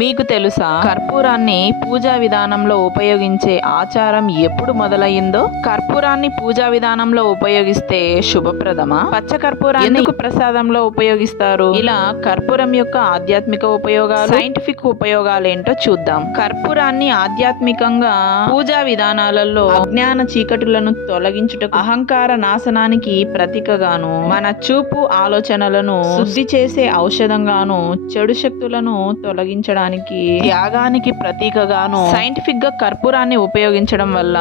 మీకు తెలుసా కర్పూరాన్ని పూజా విధానంలో ఉపయోగించే ఆచారం ఎప్పుడు మొదలయ్యిందో? కర్పూరాన్ని పూజా విధానంలో ఉపయోగిస్తే శుభప్రదమా? పచ్చ కర్పూరాన్ని ఎందుకు ప్రసాదంలో ఉపయోగిస్తారు? ఇలా కర్పూరం యొక్క ఆధ్యాత్మిక ఉపయోగాలు, సైంటిఫిక్ ఉపయోగాలు ఏంటో చూద్దాం. కర్పూరాన్ని ఆధ్యాత్మికంగా పూజా విధానాలలో అజ్ఞాన చీకటులను తొలగించుటకు, అహంకార నాశనానికి ప్రతీకగాను, మన చూపు ఆలోచనలను శుద్ధి చేసే ఔషధంగాను, చెడు శక్తులను తొలగించడానికి, త్యాగానికి ప్రతీకగాను, సైంటిఫిక్ గా కర్పూరాన్ని ఉపయోగించడం వల్ల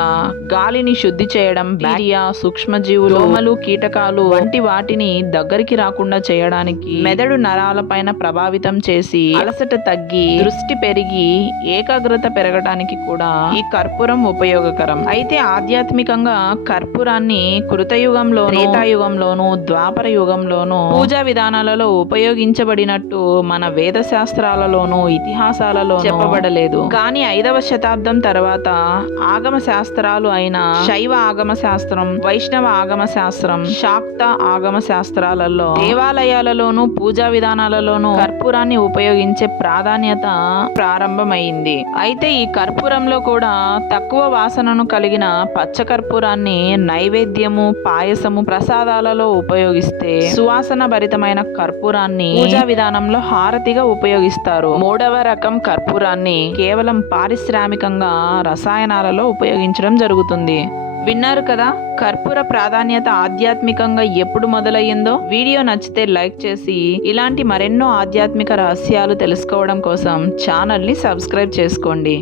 గాలిని శుద్ధి చేయడం, బ్యాక్టీరియా, సూక్ష్మజీవులు, దోమలు, కీటకాలు వంటి వాటిని దగ్గరికి రాకుండా చేయడానికి, మెదడు నరాలపైన ప్రభావితం చేసి అలసట తగ్గి దృష్టి పెరిగి ఏకాగ్రత పెరగడానికి కూడా ఈ కర్పూరం ఉపయోగకరం. అయితే ఆధ్యాత్మికంగా కర్పూరాన్ని కృతయుగంలోను, త్రేతాయుగంలోను, ద్వాపర యుగంలోను పూజా విధానాలలో ఉపయోగించబడినట్టు మన వేద శాస్త్రాలలోను ఇతిహాసాలలో చెప్పబడలేదు. కానీ 5వ శతాబ్దం తర్వాత ఆగమ శాస్త్రాలు అయిన శైవ ఆగమ శాస్త్రం, వైష్ణవ ఆగమ శాస్త్రం, శాక్త ఆగమ శాస్త్రాలలో దేవాలయాలలోను పూజా విధానాలలోను కర్పూరాన్ని ఉపయోగించే ప్రాధాన్యత ప్రారంభమైంది. అయితే ఈ కర్పూరంలో కూడా తక్కువ వాసనను కలిగిన పచ్చ కర్పూరాన్ని నైవేద్యము, పాయసము, ప్రసాదాలలో ఉపయోగిస్తే సువాసన భరితమైన కర్పూరాన్ని పూజా విధానంలో హారతిగా ఉపయోగిస్తారు. 3వ రకం కర్పూరాన్ని కేవలం పారిశ్రామికంగా రసాయనాలలో ఉపయోగించడం జరుగుతుంది. విన్నారు కదా, కర్పూర ప్రాధాన్యత ఆధ్యాత్మికంగా ఎప్పుడు మొదలయ్యిందో. వీడియో నచ్చితే లైక్ చేసి ఇలాంటి మరెన్నో ఆధ్యాత్మిక రహస్యాలు తెలుసుకోవడం కోసం ఛానల్ని సబ్స్క్రైబ్ చేసుకోండి.